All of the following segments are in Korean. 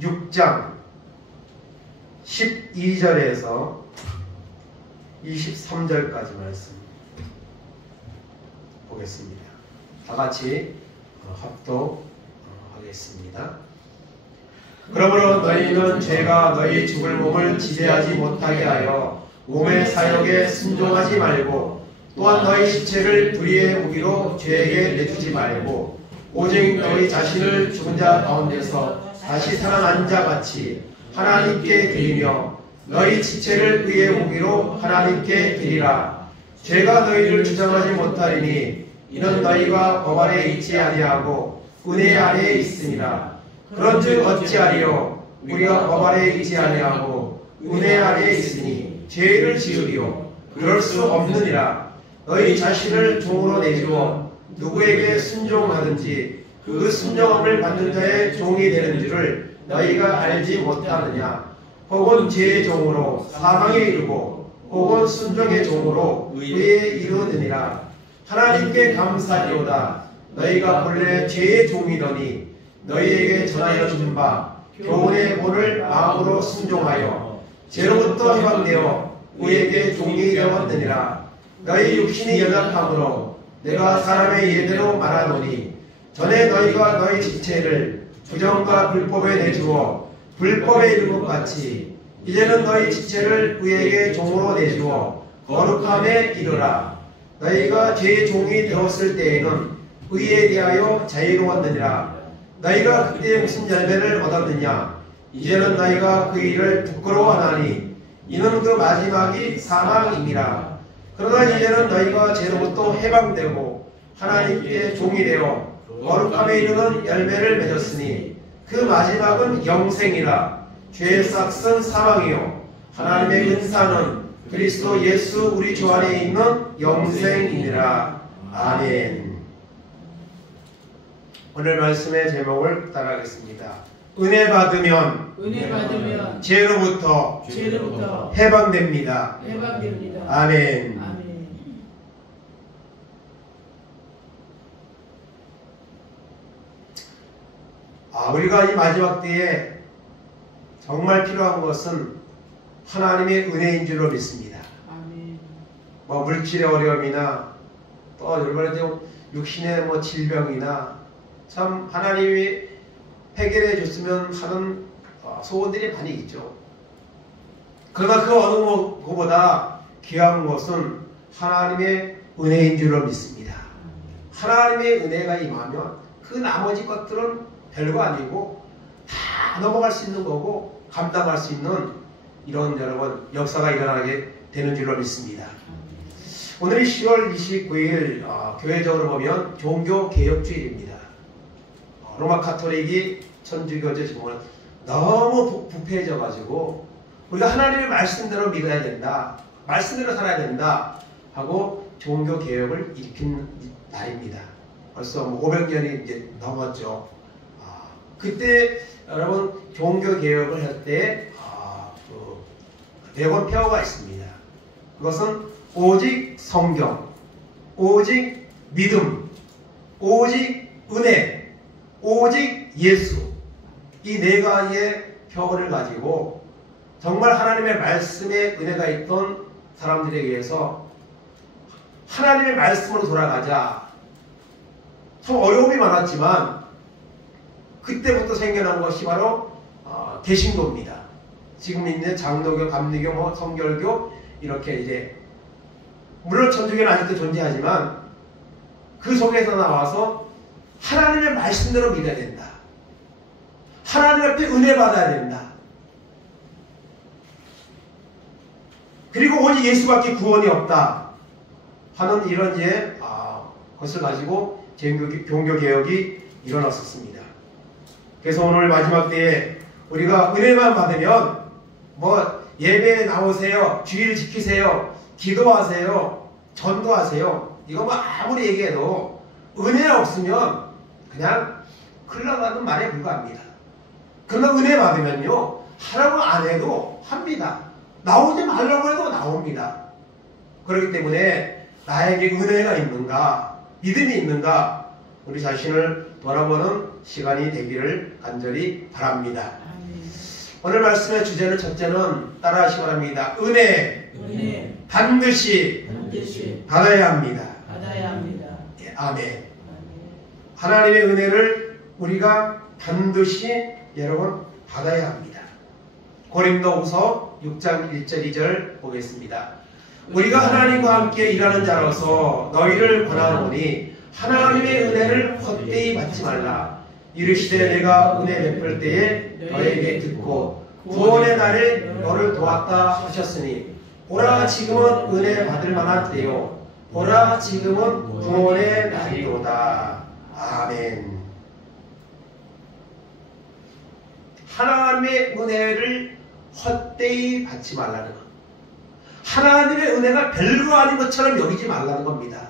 6장 12절에서 23절까지 말씀 보겠습니다. 다 같이 합독하겠습니다. 그러므로 너희는 죄가 너희 죽을 몸을 지배하지 못하게 하여 몸의 사욕에 순종하지 말고, 또한 너희 시체를 불의의 무기로 죄에게 내주지 말고, 오직 너희 자신을 죽은 자 가운데서 다시 살아난 자 같이 하나님께 드리며, 너희 지체를 의의 무기로 하나님께 드리라. 죄가 너희를 주장하지 못하리니 이는 너희가 법 아래 있지 아니하고 은혜 아래에 있음이라. 그런즉 어찌하리요? 우리가 법 아래 있지 아니하고 은혜 아래에 있으니 죄를 지으리요? 그럴 수 없느니라. 너희 자신을 종으로 내주어 누구에게 순종하든지 그 순종함을 받는 자의 종이 되는 줄을 너희가 알지 못하느냐? 혹은 죄의 종으로 사망에 이르고 혹은 순종의 종으로 의에 이르느니라. 하나님께 감사하리오다. 너희가 본래 죄의 종이더니 너희에게 전하여 준 바 교훈의 본을 마음으로 순종하여 죄로부터 해방되어 의에게 종이 되었느니라. 너희 육신이 연약함으로 내가 사람의 예대로 말하노니, 전에 너희가 너희 지체를 부정과 불법에 내주어 불법에 이른 것 같이 이제는 너희 지체를 의에게 종으로 내주어 거룩함에 이르라. 너희가 죄의 종이 되었을 때에는 의에 대하여 자유로웠느니라. 너희가 그때 무슨 열매를 얻었느냐? 이제는 너희가 그 일을 부끄러워하나니 이는 그 마지막이 사망임이라. 그러나 이제는 너희가 죄로부터 해방되고 하나님께 종이 되어 거룩함에 이르는 열매를 맺었으니 그 마지막은 영생이라. 죄의 싹은 사망이요 하나님의 은사는 그리스도 예수 우리 주 안에 있는 영생이니라. 아멘. 오늘 말씀의 제목을 따라하겠습니다. 은혜 받으면 죄로부터 해방됩니다. 아멘. 우리가 이 마지막 때에 정말 필요한 것은 하나님의 은혜인 줄로 믿습니다. 아멘. 물질의 어려움이나 또 여러분의 육신의 질병이나 참 하나님이 해결해 줬으면 하는 소원들이 많이 있죠. 그러나 그 어느 것보다 귀한 것은 하나님의 은혜인 줄로 믿습니다. 하나님의 은혜가 임하면 그 나머지 것들은 별거 아니고 다 넘어갈 수 있는 거고 감당할 수 있는 이런 여러분 역사가 일어나게 되는 줄로 믿습니다. 오늘이 10월 29일 교회적으로 보면 종교개혁주일입니다. 로마 카톨릭이 천주교제 지금은 너무 부패해져가지고 우리가 하나님의 말씀대로 믿어야 된다, 말씀대로 살아야 된다 하고 종교개혁을 일으킨 날입니다. 벌써 500년이 이제 넘었죠. 그때 여러분 종교개혁을 할 때 대권표가 있습니다. 그것은 오직 성경, 오직 믿음, 오직 은혜, 오직 예수, 이 네 가지의 표현을 가지고 정말 하나님의 말씀에 은혜가 있던 사람들에 의해서 하나님의 말씀으로 돌아가자. 참 어려움이 많았지만 그때부터 생겨난 것이 바로 개신교입니다. 지금 있는 장로교, 감리교, 성결교 이렇게 이제 물론 천주교는 아직도 존재하지만 그 속에서 나와서 하나님의 말씀대로 믿어야 된다. 하나님 앞에 은혜 받아야 된다. 그리고 오직 예수밖에 구원이 없다 하는 이런 것을 가지고 종교개혁이 일어났었습니다. 그래서 오늘 마지막 때에 우리가 은혜만 받으면 예배에 나오세요, 주일 지키세요, 기도하세요, 전도하세요, 이거 아무리 얘기해도 은혜 없으면 그냥 흘러가는 말에 불과합니다. 그러나 은혜 받으면요 하라고 안 해도 합니다. 나오지 말라고 해도 나옵니다. 그렇기 때문에 나에게 은혜가 있는가, 믿음이 있는가, 우리 자신을 돌아보는 시간이 되기를 간절히 바랍니다. 오늘 말씀의 주제는 첫째는 따라하시기 바랍니다. 은혜 반드시 받아야 합니다. 예, 아멘. 하나님의 은혜를 우리가 반드시 여러분 받아야 합니다. 고린도후서 6장 1절 2절 보겠습니다. 우리가 하나님과 함께 일하는 자로서 너희를 권하노니 하나님의 은혜를 헛되이 받지 말라. 이르시되 내가 은혜 베풀 때에 너에게 듣고 구원의 날에 너를 도왔다 하셨으니 보라 지금은 은혜 받을 만한 때요 보라 지금은 구원의 날이로다. 아멘. 하나님의 은혜를 헛되이 받지 말라는 것. 하나님의 은혜가 별거 아닌 것처럼 여기지 말라는 겁니다.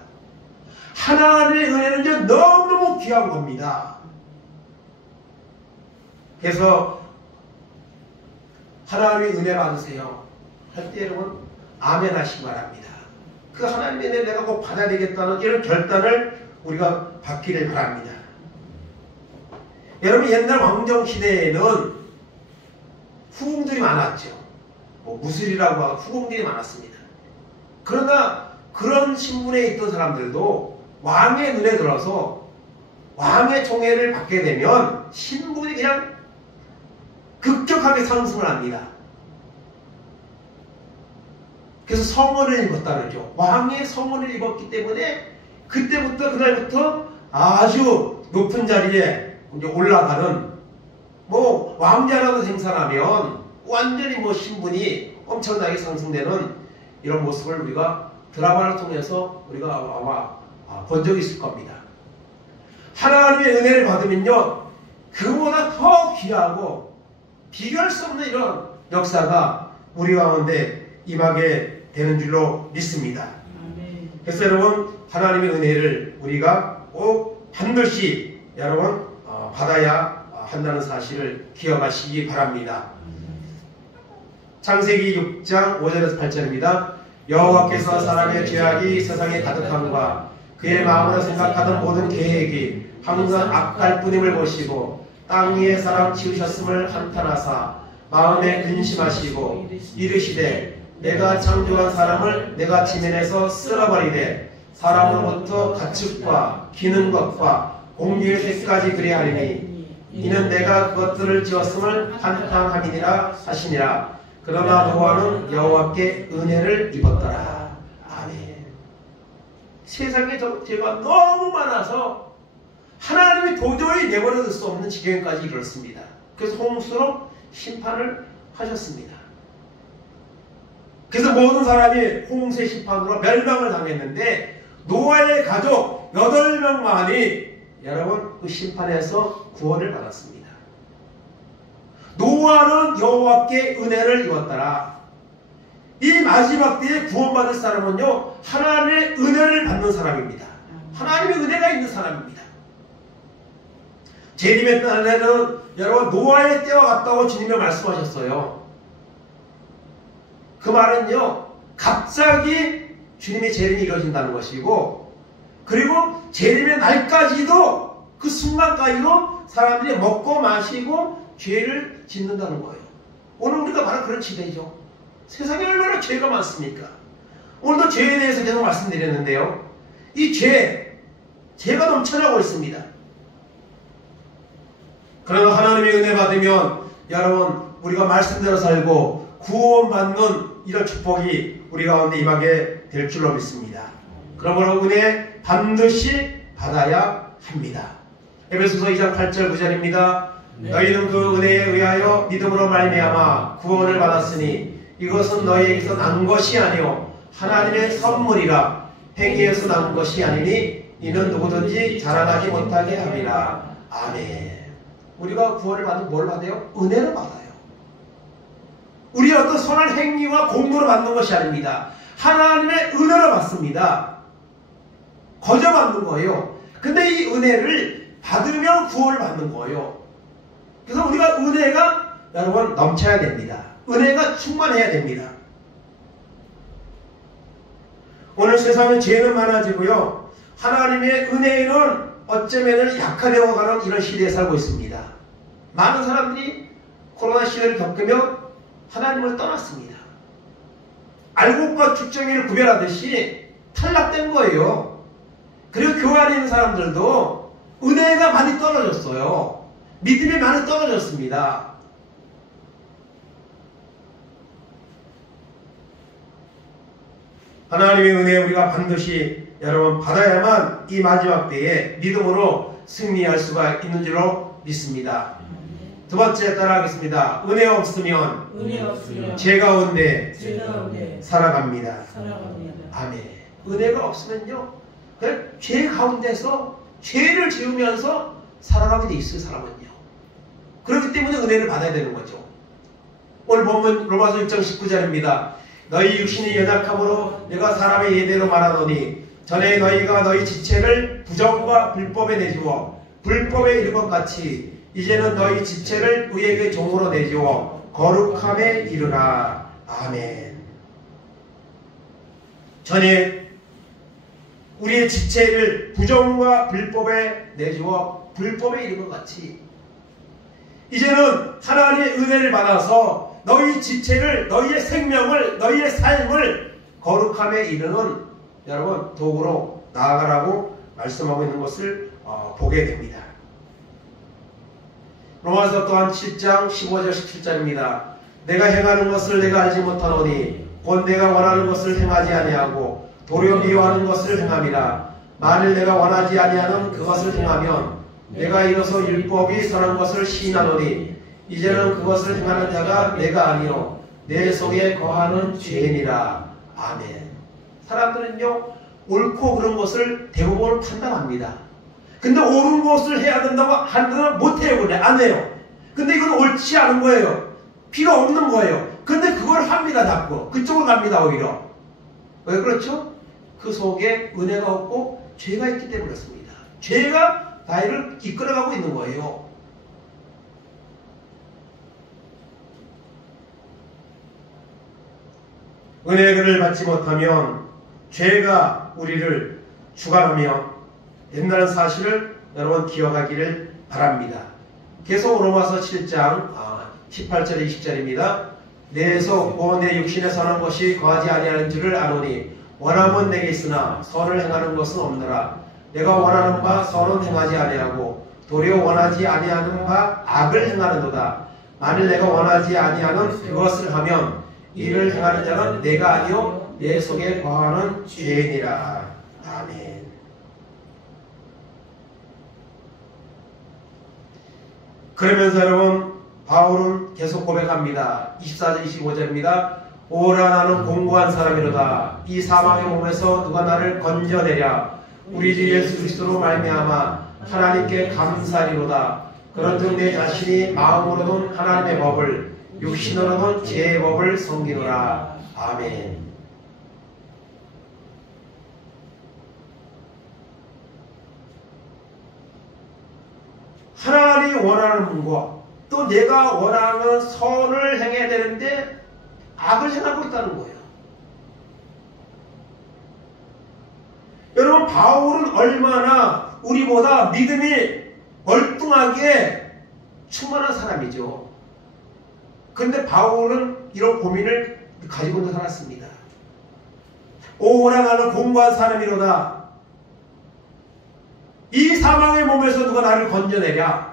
하나님의 은혜는 너무너무 귀한 겁니다. 그래서 하나님의 은혜 받으세요 할 때 여러분 아멘 하시기 바랍니다. 그 하나님의 은혜 내가 꼭 받아야 되겠다는 이런 결단을 우리가 받기를 바랍니다. 여러분 옛날 왕정시대에는 후궁들이 많았죠. 무술이라고 하고 후궁들이 많았습니다. 그러나 그런 신분에 있던 사람들도 왕의 눈에 들어서 왕의 총애를 받게 되면 신분이 그냥 급격하게 상승을 합니다. 그래서 성원을 입었다 그러죠. 왕의 성원을 입었기 때문에 그때부터 그날부터 아주 높은 자리에 이제 올라가는 왕자라도 생산하면 완전히 신분이 엄청나게 상승되는 이런 모습을 우리가 드라마를 통해서 우리가 아마 본 적이 있을 겁니다. 하나님의 은혜를 받으면요 그보다 더 귀하고 비교할 수 없는 이런 역사가 우리 가운데 임하게 되는 줄로 믿습니다. 그래서 여러분 하나님의 은혜를 우리가 꼭 반드시 여러분 받아야 한다는 사실을 기억하시기 바랍니다. 창세기 6장 5절에서 8절입니다. 여호와께서 사람의 죄악이 세상에 가득함과 그의 마음으로 생각하던 모든 계획이 항상 악할 뿐임을 보시고 땅 위에 사람 지으셨음을 한탄하사 마음에 근심하시고 이르시되 내가 창조한 사람을 내가 지면에서 쓸어버리되 사람으로부터 가축과 기는 것과 공중의 새까지 그리하리니 이는 내가 그것들을 지었음을 한탄함이니라 하시니라. 그러나 노아는 여호와께 은혜를 입었더라. 아멘. 세상에 죄가 너무 많아서 하나님이 도저히 내버려 둘 수 없는 지경까지 이르렀습니다. 그래서 홍수로 심판을 하셨습니다. 그래서 모든 사람이 홍수의 심판으로 멸망을 당했는데 노아의 가족 8명만이 여러분 그 심판에서 구원을 받았습니다. 노아는 여호와께 은혜를 입었더라. 이 마지막 때에 구원받을 사람은요 하나님의 은혜를 받는 사람입니다. 하나님의 은혜가 있는 사람입니다. 재림의 날에는 여러분 노아의 때와 같다고 주님이 말씀하셨어요. 그 말은요 갑자기 주님의 재림이 이루어진다는 것이고 그리고 재림의 날까지도 그 순간까지도 사람들이 먹고 마시고 죄를 짓는다는 거예요. 오늘 우리가 바로 그런 시대죠. 세상에 얼마나 죄가 많습니까? 오늘도 죄에 대해서 계속 말씀드렸는데요. 이 죄가 넘쳐나고 있습니다. 그러나 하나님의 은혜 받으면 여러분 우리가 말씀대로 살고 구원받는 이런 축복이 우리 가운데 임하게 될 줄로 믿습니다. 그러므로 은혜 반드시 받아야 합니다. 에베소서 2장 8절 9절입니다. 너희는 그 은혜에 의하여 믿음으로 말미암아 구원을 받았으니 이것은 너희에게서 난 것이 아니요 하나님의 선물이라. 행위에서 난 것이 아니니 이는 누구든지 자랑하지 못하게 함이라. 아멘. 우리가 구원을 받으면 뭘 받아요? 은혜를 받아요. 우리의 어떤 선한 행위와 공로로 받는 것이 아닙니다. 하나님의 은혜로 받습니다. 거저 받는 거예요. 근데 이 은혜를 받으면 구원을 받는 거예요. 그래서 우리가 은혜가 여러분 넘쳐야 됩니다. 은혜가 충만해야 됩니다. 오늘 세상에 죄는 많아지고요. 하나님의 은혜에는 어쩌면 약화되어가는 이런 시대에 살고 있습니다. 많은 사람들이 코로나 시대를 겪으며 하나님을 떠났습니다. 알곡과 죽정이를 구별하듯이 탈락된 거예요. 그리고 교회 안에 있는 사람들도 은혜가 많이 떨어졌어요. 믿음이 많이 떨어졌습니다. 하나님의 은혜 우리가 반드시 여러분 받아야만 이 마지막 때에 믿음으로 승리할 수가 있는 줄로 믿습니다. 두 번째 따라하겠습니다. 은혜 없으면 죄 가운데 살아갑니다. 아멘. 은혜가 없으면요, 그냥 죄 가운데서 죄를 지으면서 살아가게 돼 있어요. 사람은요. 그렇기 때문에 은혜를 받아야 되는 거죠. 오늘 본문 로마서 1장 19절입니다. 너희 육신이 연약함으로 내가 사람의 예대로 말하노니 전에 너희가 너희 지체를 부정과 불법에 내주어 불법에 이른 것 같이 이제는 너희 지체를 의에게 종으로 내주어 거룩함에 이르라. 아멘. 전에 우리의 지체를 부정과 불법에 내주어 불법에 이른 것 같이 이제는 하나님의 은혜를 받아서 너희 지체를, 너희의 생명을, 너희의 삶을 거룩함에 이르는 여러분 도구로 나아가라고 말씀하고 있는 것을 보게 됩니다. 로마서 또한 7장 15절 17절입니다. 내가 행하는 것을 내가 알지 못하노니 곧 내가 원하는 것을 행하지 아니하고 도리어 미워하는 것을 행함이라. 만일 내가 원하지 아니하는 그것을 행하면 내가 일어서 율법이 선한 것을 시인하노니 이제는 그것을 행하는 자가 내가 아니요 내 속에 거하는 죄니라. 아멘. 사람들은요 옳고 그른 것을 대부분 판단합니다. 근데 옳은 것을 해야 된다고 하는 못해요. 그래 안 해요. 근데 이건 옳지 않은 거예요. 필요 없는 거예요. 근데 그걸 합니다. 자꾸 그쪽으로 갑니다. 오히려. 왜 그렇죠? 그 속에 은혜가 없고 죄가 있기 때문에 그렇습니다. 죄가 나를 이끌어가고 있는 거예요. 은혜를 받지 못하면 죄가 우리를 주관하며 된다는 사실을 여러분 기억하기를 바랍니다. 계속 로마서 7장 18절 20절입니다. 내 속 곧 내 육신에 선한 것이 거하지 아니하는 줄을 아노니 원함은 내게 있으나 선을 행하는 것은 없느라. 내가 원하는 바 선은 행하지 아니하고 도리어 원하지 아니하는 바 악을 행하는도다. 만일 내가 원하지 아니하는 그것을 하면 이를 행하는 자는 내가 아니요 내 속에 거하는 죄니라. 아멘. 그러면서 여러분 바울은 계속 고백합니다. 24절 25절입니다. 오라 나는 공고한 사람이로다. 이 사망의 몸에서 누가 나를 건져내랴. 우리 주 예수 그리스도로 말미암아 하나님께 감사리로다. 그런즉 내 자신이 마음으로는 하나님의 법을 육신으로는 제 법을 섬기노라. 아멘. 하나님이 원하는 분과 또 내가 원하는 선을 행해야 되는데 악을 행하고 있다는 거예요. 여러분 바울은 얼마나 우리보다 믿음이 월등하게 충만한 사람이죠. 그런데 바울은 이런 고민을 가지고도 살았습니다. 오라 나는 공고한 사람이로다. 이 사망의 몸에서 누가 나를 건져내랴.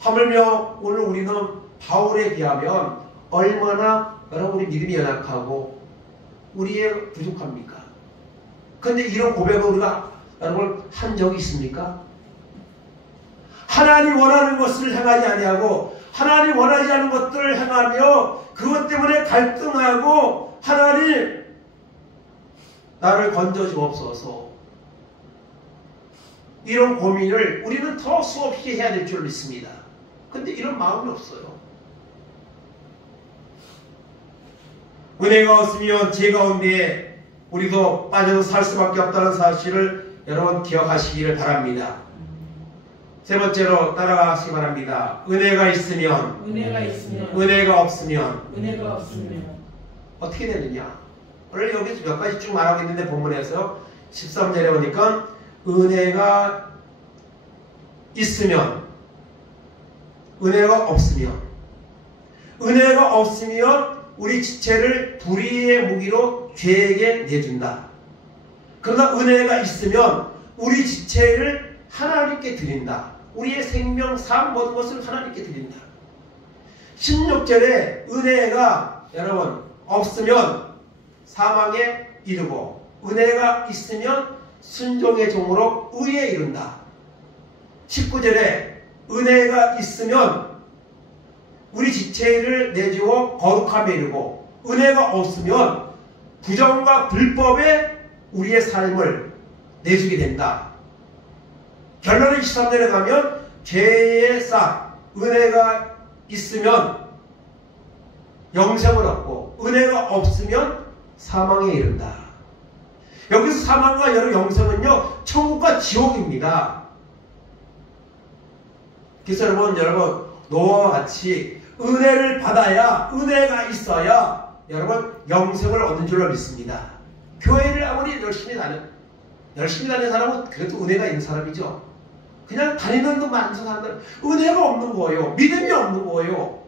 하물며 오늘 우리는 바울에 비하면 얼마나 여러분 우리 믿음이 연약하고 우리의 부족합니까? 그런데 이런 고백을 우리가 여러분 한 적이 있습니까? 하나님 원하는 것을 행하지 아니하고 하나님 원하지 않은 것들을 행하며 그것 때문에 갈등하고 하나님 나를 건져 주옵소서. 이런 고민을 우리는 더 수없이 해야 될 줄 믿습니다. 그런데 이런 마음이 없어요. 은혜가 없으면 죄 가운데 우리도 빠져서 살 수밖에 없다는 사실을 여러분 기억하시기를 바랍니다. 세 번째로 따라가시기 바랍니다. 은혜가 있으면 은혜가 없으면 어떻게 되느냐? 오늘 여기서 몇 가지 쭉 말하고 있는데 본문에서 13절에 보니까 은혜가 있으면 은혜가 없으면 우리 지체를 불의의 무기로 죄에게 내준다. 그러나 은혜가 있으면 우리 지체를 하나님께 드린다. 우리의 생명, 삶 모든 것을 하나님께 드린다. 16절에 은혜가 여러분 없으면 사망에 이르고 은혜가 있으면 순종의 종으로 의에 이른다. 19절에 은혜가 있으면 우리 지체를 내주어 거룩함에 이르고 은혜가 없으면 부정과 불법에 우리의 삶을 내주게 된다. 결론은 23절에 가면 죄의 싹, 은혜가 있으면 영생을 얻고 은혜가 없으면 사망에 이른다. 여기서 사망과 영생은요, 천국과 지옥입니다. 그래서 여러분 노아와 같이 은혜를 받아야, 은혜가 있어야 여러분 영생을 얻는 줄로 믿습니다. 교회를 아무리 열심히 다니는 사람은 그래도 은혜가 있는 사람이죠. 그냥 다니는 것 많은 사람들은 은혜가 없는 거예요. 믿음이 없는 거예요.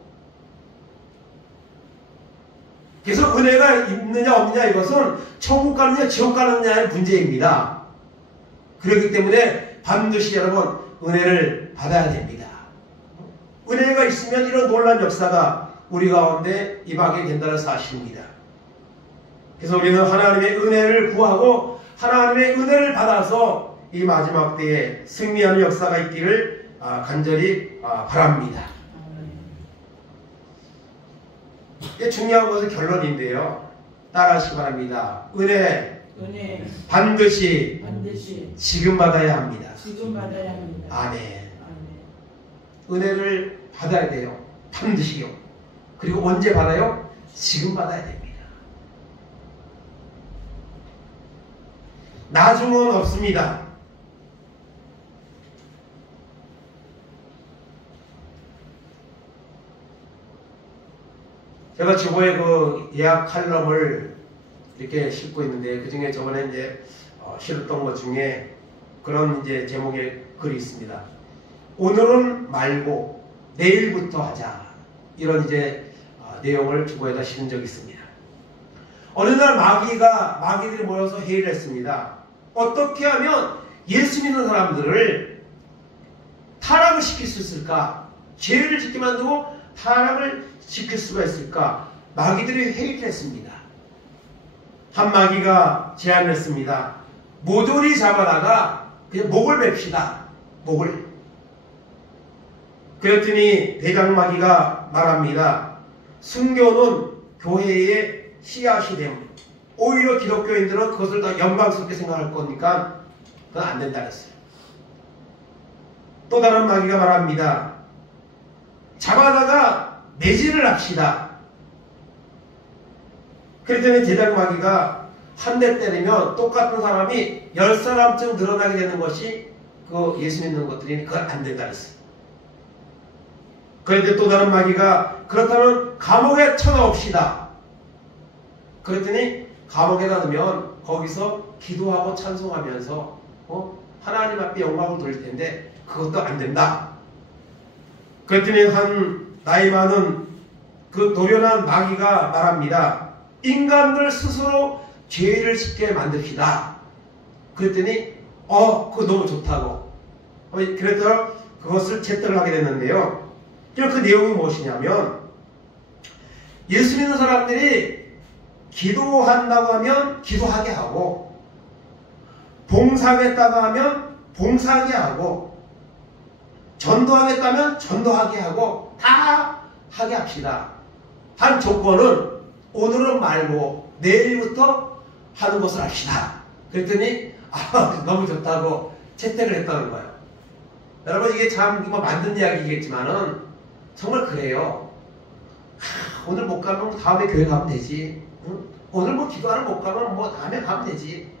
그래서 은혜가 있느냐 없느냐 이것은 천국 가느냐 지옥 가느냐의 문제입니다. 그렇기 때문에 반드시 여러분 은혜를 받아야 됩니다. 은혜가 있으면 이런 놀라운 역사가 우리 가운데 임하게 된다는 사실입니다. 그래서 우리는 하나님의 은혜를 구하고 하나님의 은혜를 받아서 이 마지막 때에 승리하는 역사가 있기를 간절히 바랍니다. 이게 중요한 것은 결론인데요. 따라하시기 바랍니다. 은혜 반드시 지금 받아야 합니다. 아멘. 은혜를 받아야 돼요. 반드시요. 그리고 언제 받아요? 지금 받아야 됩니다. 나중은 없습니다. 제가 주보에 그 예약 칼럼을 이렇게 싣고 있는데 그 중에 저번에 이제 실었던 것 중에 그런 이제 제목의 글이 있습니다. 오늘은 말고 내일부터 하자. 이런 이제 내용을 주보에다 실은 적이 있습니다. 어느 날 마귀들이 모여서 회의를 했습니다. 어떻게 하면 예수 믿는 사람들을 타락을 시킬 수 있을까? 죄를 짓게 만들고 타락을 시킬 수가 있을까? 마귀들이 회의를 했습니다. 한 마귀가 제안을 했습니다. 모조리 잡아다가 그냥 목을 맵시다. 목을. 그랬더니 대장 마귀가 말합니다. 순교는 교회의 씨앗이 됨. 오히려 기독교인들은 그것을 더 영광스럽게 생각할 거니까 그건 안 된다 그랬어요. 또 다른 마귀가 말합니다. 잡아다가 매질을 합시다. 그랬더니 대장 마귀가 한 대 때리면 똑같은 사람이 10사람쯤 늘어나게 되는 것이 그 예수 믿는 것들이 그건 안 된다 그랬어요. 그런데 또 다른 마귀가 그렇다면 감옥에 쳐넣읍시다. 그랬더니 감옥에 넣으면 거기서 기도하고 찬송하면서 하나님 앞에 영광을 돌릴 텐데 그것도 안 된다. 그랬더니 한 나이 많은 그 노련한 마귀가 말합니다. 인간들 스스로 죄를 짓게 만듭시다. 그랬더니 그거 너무 좋다고. 그래서 그것을 채택을 하게 됐는데요. 그 내용이 무엇이냐면 예수 믿는 사람들이 기도한다고 하면 기도하게 하고 봉사하겠다고 하면 봉사하게 하고 전도하겠다면 전도하게 하고 다 하게 합시다. 한 조건은 오늘은 말고 내일부터 하는 것을 합시다. 그랬더니 너무 좋다고 채택을 했다는 거예요. 여러분 이게 참 만든 이야기겠지만은 정말 그래요. 오늘 못 가면 다음에 교회 가면 되지. 응? 오늘 기도하러 못 가면 다음에 가면 되지.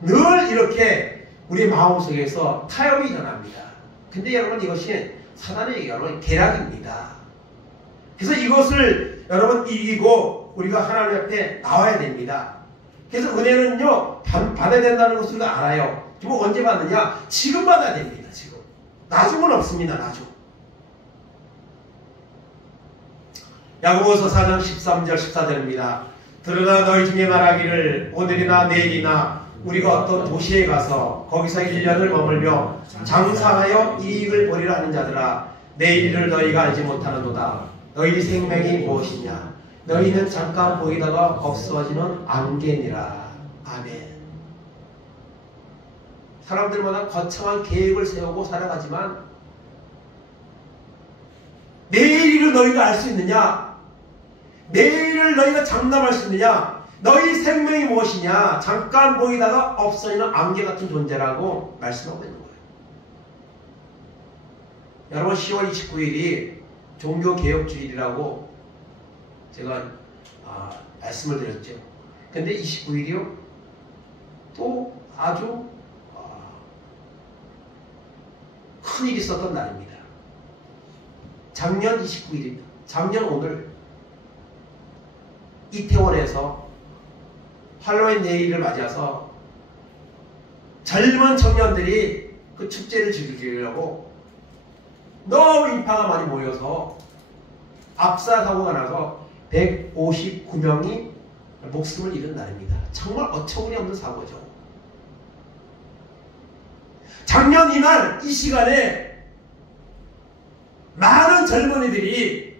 늘 이렇게 우리 마음속에서 타협이 일어납니다. 근데 여러분 이것이 사단의 여러분 계략입니다. 그래서 이것을 여러분 이기고 우리가 하나님 앞에 나와야 됩니다. 그래서 은혜는요, 받아야 된다는 것을 우리가 알아요. 그럼 언제 받느냐? 지금 받아야 됩니다. 지금. 나중은 없습니다. 나중. 야고보서 4장 13절 14절입니다. 그러나 너희 중에 말하기를 오늘이나 내일이나 우리가 어떤 도시에 가서 거기서 1년을 머물며 장사하여 이익을 보리라 하는 자들아, 내일을 너희가 알지 못하는도다. 너희 생명이 무엇이냐? 너희는 잠깐 보이다가 없어지는 안개니라. 아멘. 사람들마다 거창한 계획을 세우고 살아가지만 내일을 너희가 알 수 있느냐? 내일을 너희가 장담할 수 있느냐? 너희 생명이 무엇이냐? 잠깐 보이다가 없어지는 안개 같은 존재라고 말씀하고 있는 거예요. 여러분, 10월 29일이 종교개혁주일이라고 제가 말씀을 드렸죠. 근데 29일이요? 또 아주 큰일이 있었던 날입니다. 작년 29일입니다. 작년 오늘 이태원에서 할로윈 데이를 맞아서 젊은 청년들이 그 축제를 즐기려고 너무 인파가 많이 모여서 압사 사고가 나서 159명이 목숨을 잃은 날입니다. 정말 어처구니 없는 사고죠. 작년 이날 이 시간에 많은 젊은이들이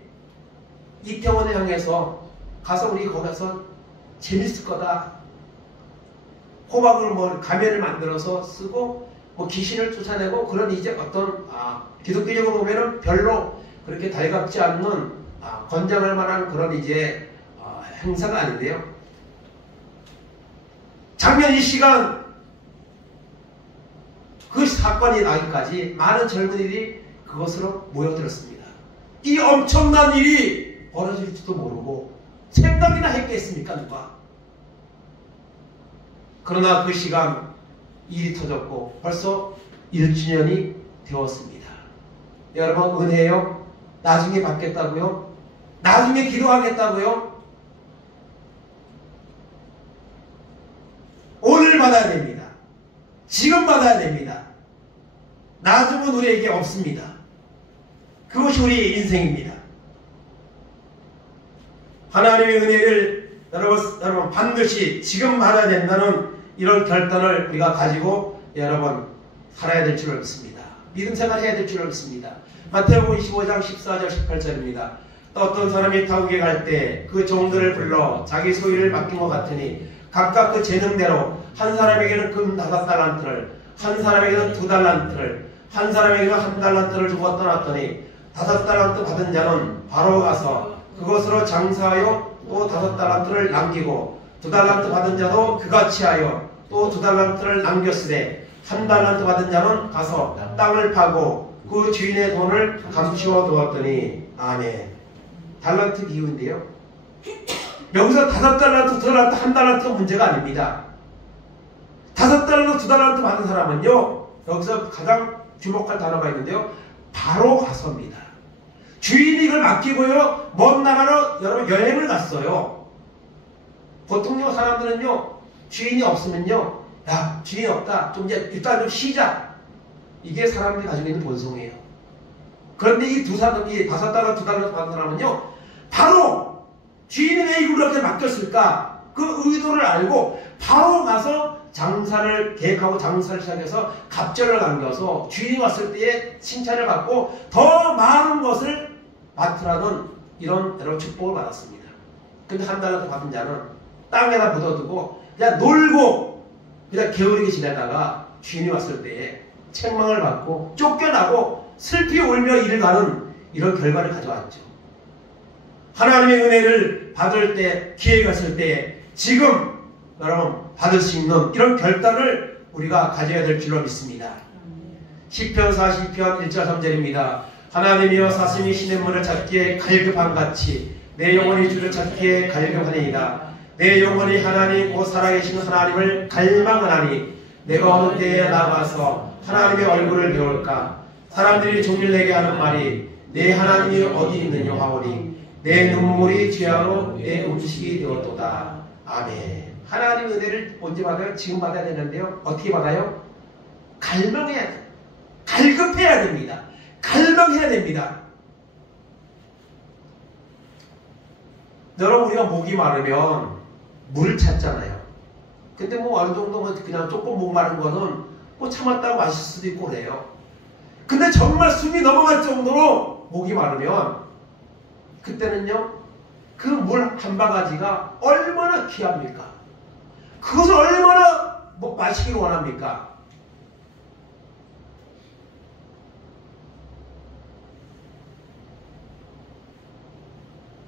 이태원에 향해서 가서 우리 거기서 재밌을 거다. 호박을 가면을 만들어서 쓰고 귀신을 쫓아내고 그런 이제 어떤 기독교적으로 보면은 별로 그렇게 달갑지 않는 권장할 만한 그런 이제 행사가 아닌데요. 작년 이 시간 그 사건이 나기까지 많은 젊은이들이 그것으로 모여들었습니다. 이 엄청난 일이 벌어질지도 모르고 생각이나 했겠습니까? 누가? 그러나 그 시간 일이 터졌고 벌써 1주년이 되었습니다. 여러분, 은혜요? 나중에 받겠다고요? 나중에 기도하겠다고요? 오늘 받아야 됩니다. 지금 받아야 됩니다. 나중은 우리에게 없습니다. 그것이 우리의 인생입니다. 하나님의 은혜를 여러분 반드시 지금 받아야 된다는 이런 결단을 우리가 가지고 여러분 살아야 될 줄을 믿습니다. 믿음 생활 해야 될 줄을 믿습니다. 마태복음 25장 14절 18절입니다. 또 어떤 사람이 타국에 갈 때 그 종들을 불러 자기 소유를 맡긴 것 같으니 각각 그 재능대로 한 사람에게는 금 5달란트를, 한 사람에게는 2달란트를, 한 사람에게는 1달란트를 주고 떠났더니 5달란트 받은 자는 바로 가서 그것으로 장사하여 또 5달란트를 남기고 2달란트 받은 자도 그같이 하여 또 2달란트를 남겼으되 1달란트 받은 자는 가서 땅을 파고 그 주인의 돈을 감추어 두었더니 아멘. 달란트 비유인데요. 여기서 5달란트, 2달란트, 1달란트가 문제가 아닙니다. 5달란트, 2달란트 받은 사람은요, 여기서 가장 주목할 단어가 있는데요, 바로 가서입니다. 주인이 이걸 맡기고요, 먼 나라로 여러분 여행을 갔어요. 보통요, 사람들은요, 주인이 없으면요, 야, 주인이 없다. 좀 이제 일단 좀 쉬자. 이게 사람들이 가지고 있는 본성이에요. 그런데 이 5달란트, 2달란트 받은 사람은요, 바로 주인이 왜 이걸 그렇게 맡겼을까? 그 의도를 알고 바로 가서 장사를 계획하고 장사를 시작해서 갑절을 남겨서 주인이 왔을 때에 칭찬을 받고 더 많은 것을 맡으라는 이런 여러 축복을 받았습니다. 근데 1달란트 받은 자는 땅에다 묻어두고 그냥 놀고 그냥 게으르게 지내다가 주인이 왔을 때에 책망을 받고 쫓겨나고 슬피 울며 일을 가는 이런 결과를 가져왔죠. 하나님의 은혜를 받을 때, 기회가 있을 때 지금 여러분 받을 수 있는 이런 결단을 우리가 가져야 될 줄로 믿습니다. 시편 42편 1절 3절입니다. 하나님이여 사슴이 시냇물을 찾기에 갈급함같이 내 영혼이 주를 찾기에 갈급하니이다. 내 영혼이 하나님 곧 살아계신 하나님을 갈망하나니 내가 어느 때에 나가서 하나님의 얼굴을 배울까. 사람들이 종일 내게 하는 말이 내 하나님이 어디 있느냐 하오니 내 눈물이 죄악으로 내 음식이 되었도다. 아멘. 하나님의 은혜를 언제 받아요? 지금 받아야 되는데요. 어떻게 받아요? 갈망해야 돼요. 갈급해야 됩니다. 갈망해야 됩니다. 여러분, 우리가 목이 마르면 물을 찾잖아요. 근데 뭐 어느 정도면 그냥 조금 목 마른 거는 뭐 참았다가 마실 수도 있고 그래요. 근데 정말 숨이 넘어갈 정도로 목이 마르면 그때는요, 그 물 한 바가지가 얼마나 귀합니까? 그것을 얼마나 뭐 마시기를 원합니까?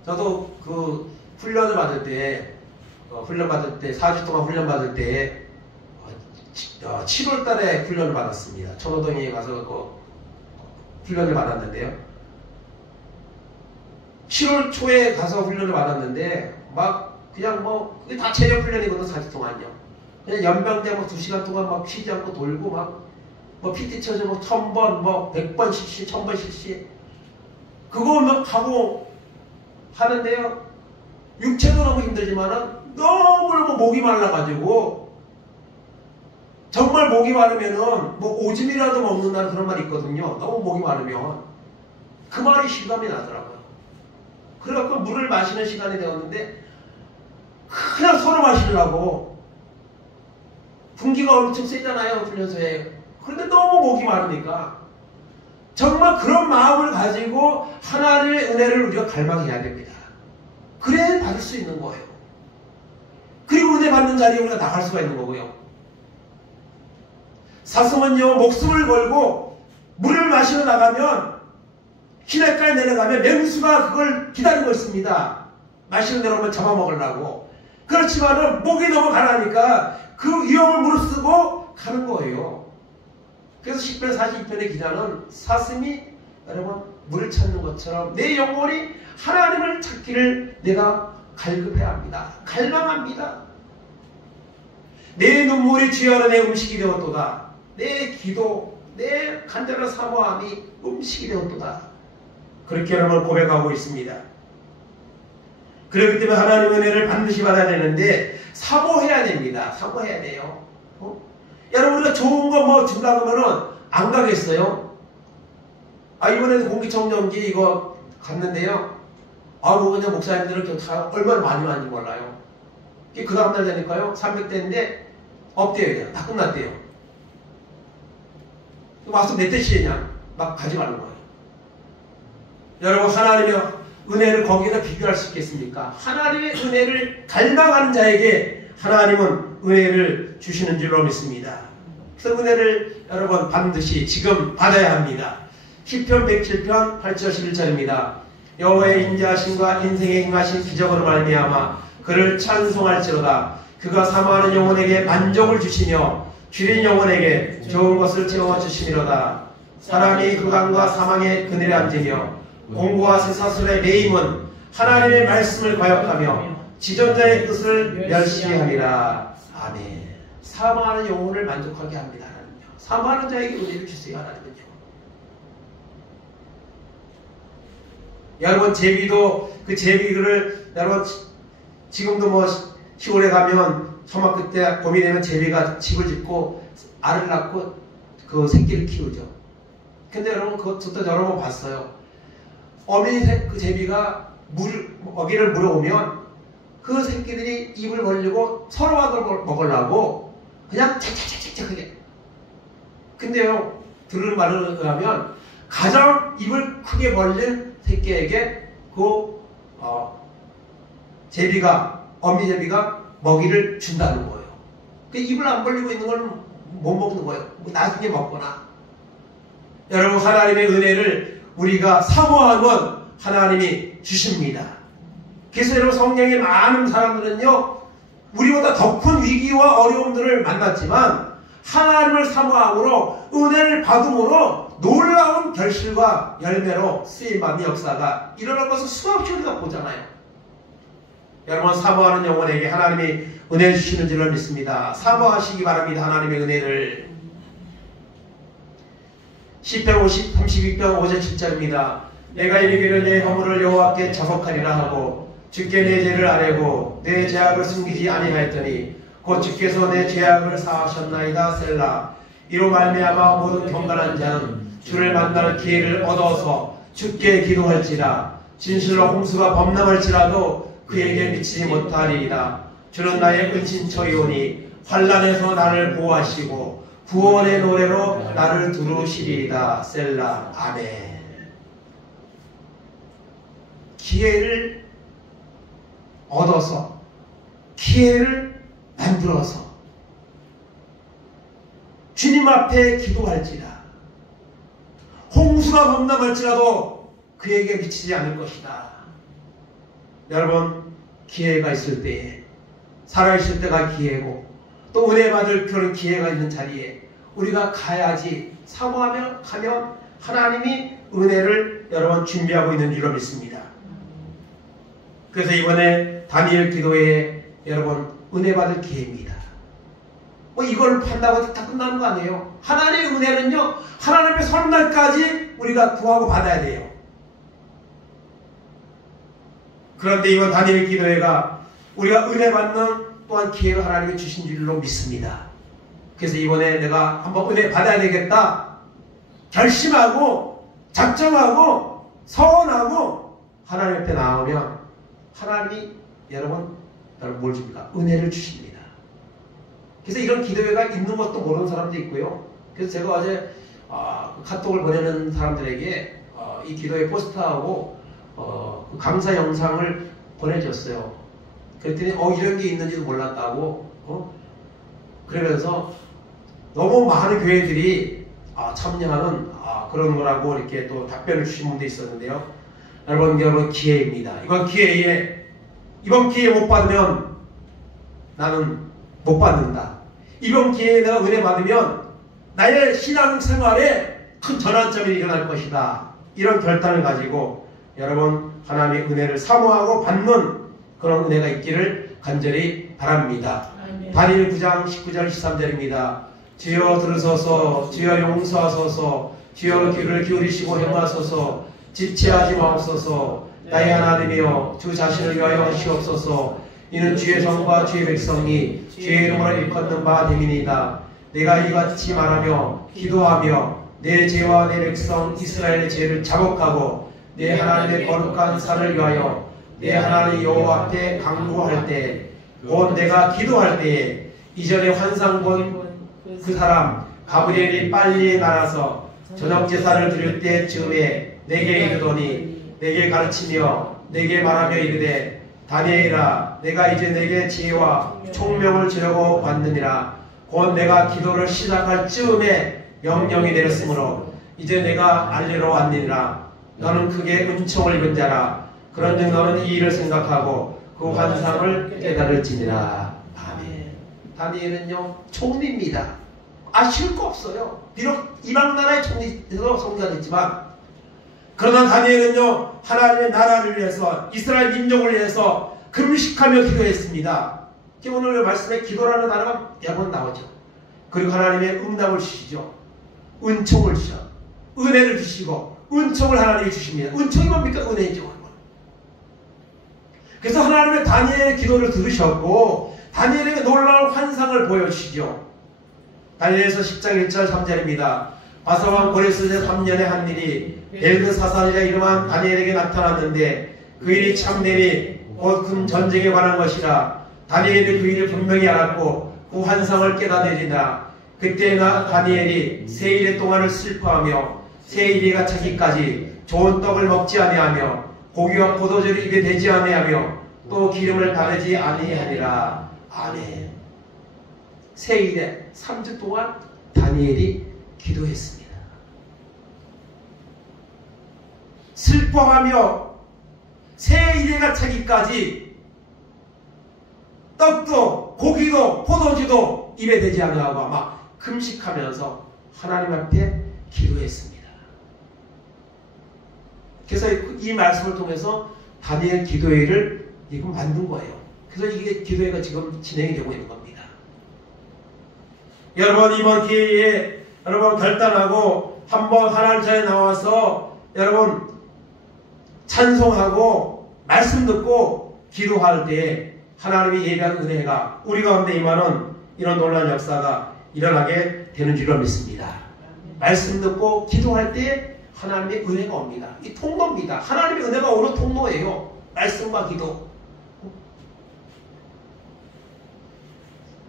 저도 그 훈련을 받을 때, 4주 동안 훈련 받을 때, 7월 달에 훈련을 받았습니다. 천호동에 가서 그 훈련을 받았는데요. 7월 초에 가서 훈련을 받았는데, 막, 그냥 뭐, 그게 다 체력 훈련이거든, 4주 동안요. 그냥 연병대 뭐 2시간 동안 막 쉬지 않고 돌고, 막, 뭐, PT 쳐서 뭐 1000번, 뭐, 100번 실시, 1000번 실시. 그거 막 하고 하는데요. 육체도 너무 힘들지만은, 너무너무 목이 말라가지고, 정말 목이 마르면은, 뭐, 오줌이라도 먹는다는 그런 말이 있거든요. 너무 목이 마르면. 그 말이 실감이 나더라고요. 그래갖고 물을 마시는 시간이 되었는데, 그냥 서로 마시려고. 분기가 엄청 세잖아요, 훈련소에. 그런데 너무 목이 마르니까. 정말 그런 마음을 가지고 하나님의 은혜를 우리가 갈망해야 됩니다. 그래야 받을 수 있는 거예요. 그리고 은혜 받는 자리에 우리가 나갈 수가 있는 거고요. 사슴은요, 목숨을 걸고 물을 마시러 나가면 시냇가에 내려가면 맹수가 그걸 기다리고 있습니다. 마시는 대로 오면 잡아먹으려고. 그렇지만은 목이 너무 가라니까 그 위험을 무릅쓰고 가는 거예요. 그래서 10편 42편의 기자는 사슴이 여러분 물을 찾는 것처럼 내 영혼이 하나님을 찾기를 내가 갈급해야 합니다. 갈망합니다. 내 눈물이 주여 내 음식이 되었도다. 내 기도, 내 간절한 사모함이 음식이 되었도다. 그렇게 여러분 고백하고 있습니다. 그렇기 때문에 하나님의 은혜를 반드시 받아야 되는데 사모해야 됩니다. 사모해야 돼요. 여러분 우리가 좋은 거 뭐 준다고 하면은 안 가겠어요? 이번에는 공기청정기 이거 갔는데요. 뭐 그냥 목사님들은 다 얼마나 많이 많이 몰라요. 그 다음날 되니까요. 300대인데 없대요. 그냥 다 끝났대요. 와서 몇 대씩이냐? 막 가지 말는 거예요. 여러분 하나님의 은혜를 거기에다 비교할 수 있겠습니까? 하나님의 은혜를 갈망하는 자에게 하나님은 은혜를 주시는 줄로 믿습니다. 그 은혜를 여러분 반드시 지금 받아야 합니다. 시편 107편 8절 11절입니다. 여호와의 인자하심과 인생에 행하신 기적으로 말미암아 그를 찬송할지로다. 그가 사모하는 영혼에게 만족을 주시며 줄인 영혼에게 좋은 것을 채워 주시미로다. 사람이 흑암과 사망의 그늘에 앉으며 공고와 쇠사슬의 매임은 하나님의 말씀을 거역하며 지존자의 뜻을 멸시함이라. 아멘. 사모하는 영혼을 만족하게 합니다. 하나님요. 사모하는 자에게 은혜를 주세요. 하나님은요. 여러분 제비도 그 제비를 여러분 지금도 뭐 시골에 가면 서막 그때 봄이 되면 제비가 집을 짓고 알을 낳고 그 새끼를 키우죠. 근데 여러분 그것도 여러 번 봤어요. 어미 그 제비가 먹이를 물어오면 그 새끼들이 입을 벌리고 서로가 그걸 먹으려고 그냥 착착착착 하게. 근데요 들을 말을 의하면 가장 입을 크게 벌린 새끼에게 그 제비가 어미 제비가 먹이를 준다는 거예요. 그 입을 안 벌리고 있는 건 못 먹는 거예요. 나중에 먹거나. 여러분 하나님의 은혜를 우리가 사모하면 하나님이 주십니다. 그래서 여러분 성경의 많은 사람들은요 우리보다 더 큰 위기와 어려움들을 만났지만 하나님을 사모함으로 은혜를 받음으로 놀라운 결실과 열매로 쓰임받는 역사가 일어날 것을 수없이 우리가 보잖아요. 여러분 사모하는 영혼에게 하나님이 은혜 주시는 줄을 믿습니다. 사모하시기 바랍니다. 하나님의 은혜를. 시편 32편 5절 7절입니다. 내가 이르기를 내 허물을 여호와께 자복하리라 하고 주께 내 죄를 아뢰고 내 죄악을 숨기지 아니하였더니 곧 주께서 내 죄악을 사하셨나이다. 셀라. 이로 말미암아 모든 경건한 자는 주를 만날 기회를 얻어서 주께 기도할지라. 진실로 홍수가 범람할지라도 그에게 미치지 못하리이다. 주는 나의 은신처이오니 환난에서 나를 보호하시고 구원의 노래로 나를 두루시리이다. 셀라. 아멘. 기회를 얻어서, 기회를 만들어서 주님 앞에 기도할지라. 홍수가 범람할지라도 그에게 미치지 않을 것이다. 여러분, 기회가 있을 때에, 살아있을 때가 기회고 또 은혜 받을 그런 기회가 있는 자리에 우리가 가야지. 사모하며 가면 하나님이 은혜를 여러분 준비하고 있는 줄로 믿습니다. 그래서 이번에 다니엘 기도회에 여러분 은혜 받을 기회입니다. 뭐 이걸 판다고 다 끝나는 거 아니에요. 하나님의 은혜는요, 하나님의 설날까지 우리가 구하고 받아야 돼요. 그런데 이번 다니엘 기도회가 우리가 은혜 받는 또한 기회를 하나님이 주신 줄로 믿습니다. 그래서 이번에 내가 한번 은혜 받아야 되겠다 결심하고 작정하고 서원하고 하나님 앞에 나오면 하나님이 여러분 뭘 줍니까? 은혜를 주십니다. 그래서 이런 기도회가 있는 것도 모르는 사람도 있고요. 그래서 제가 어제 카톡을 보내는 사람들에게 이 기도회 포스터하고 강사 영상을 보내줬어요. 그랬더니 이런 게 있는지도 몰랐다고 그러면서 너무 많은 교회들이 참여하는 그런 거라고 이렇게 또 답변을 주신 분도 있었는데요. 여러분 기회입니다. 이번 기회에 못 받으면 나는 못 받는다. 이번 기회에 내가 은혜 받으면 나의 신앙생활에 큰 전환점이 일어날 것이다. 이런 결단을 가지고 여러분 하나님의 은혜를 사모하고 받는 그런 은혜가 있기를 간절히 바랍니다. 다니엘 9장 19절 13절입니다. 주여 들으소서, 주여 용서하소서, 주여 귀를 기울이시고 행하소서, 지체하지 마옵소서. 나의 하나님이여 주 자신을 위하여 하시옵소서. 이는 주의 성과 주의 백성이 주의 이름으로 일컫는 바 됨이니이다. 내가 이같이 말하며 기도하며 내 죄와 내 백성 이스라엘의 죄를 자복하고 내 하나님의 거룩한 산을 위하여 내 하나님 여호와 앞에 간구할 때, 곧 내가 기도할 때에 이전에 환상 본 그 사람 가브리엘이 빨리 날아서 저녁 제사를 드릴 때쯤에 내게 이르더니 내게 가르치며 내게 말하며 이르되 다니엘아, 내가 이제 내게 지혜와 총명을 주려고 왔느니라. 곧 내가 기도를 시작할 즈음에 명령이 내렸으므로 이제 내가 알리러 왔느니라. 너는 크게 은총을 입은 자라. 그런즉 너는 이 일을 생각하고 그 환상을 깨달을지니라. 아멘. 다니엘은요 총리입니다. 아쉬울 거 없어요. 비록 이방나라의 총리로 성장했지만, 그러나 다니엘은요 하나님의 나라를 위해서, 이스라엘 민족을 위해서 금식하며 기도했습니다. 오늘 말씀에 기도라는 단어가 여러 번 나오죠. 그리고 하나님의 응답을 주시죠. 은총을 주셔. 은혜를 주시고 은총을 하나님이 주십니다. 은총이 뭡니까? 은혜죠. 그래서 하나님의 다니엘의 기도를 들으셨고 다니엘에게 놀라운 환상을 보여주시죠. 다니엘서 10장 1절 3절입니다. 바사왕 고레스 3년에 한 일이 벨드사살이라 이름한 다니엘에게 나타났는데 그 일이 참되니 곧 큰 전쟁에 관한 것이라. 다니엘이 그 일을 분명히 알았고 그 환상을 깨닫으리라. 그때 다니엘이 세 일의 동안을 슬퍼하며 세 일이가 차기까지 좋은 떡을 먹지 아니하며 고기와 포도주를 입에 대지 아니하며 또 기름을 바르지 아니하니라. 아멘. 세 일에 3주 동안 다니엘이 기도했습니다. 슬퍼하며 새 일회가 차기까지 떡도 고기도 포도주도 입에 대지 않으라고 아마 금식하면서 하나님 앞에 기도했습니다. 그래서 이 말씀을 통해서 다니엘 기도회를 지금 만든 거예요. 그래서 이게 기도회가 지금 진행이 되고 있는 겁니다. 여러분 이번 기회에 여러분 결단하고 한번 하나님 전에 나와서 여러분 찬송하고 말씀 듣고 기도할 때에 하나님이 예비한 은혜가 우리 가운데 임하는 이런 놀라운 역사가 일어나게 되는 줄로 믿습니다. 말씀 듣고 기도할 때 하나님의 은혜가 옵니다. 이 통로입니다. 하나님의 은혜가 오는 통로예요. 말씀과 기도.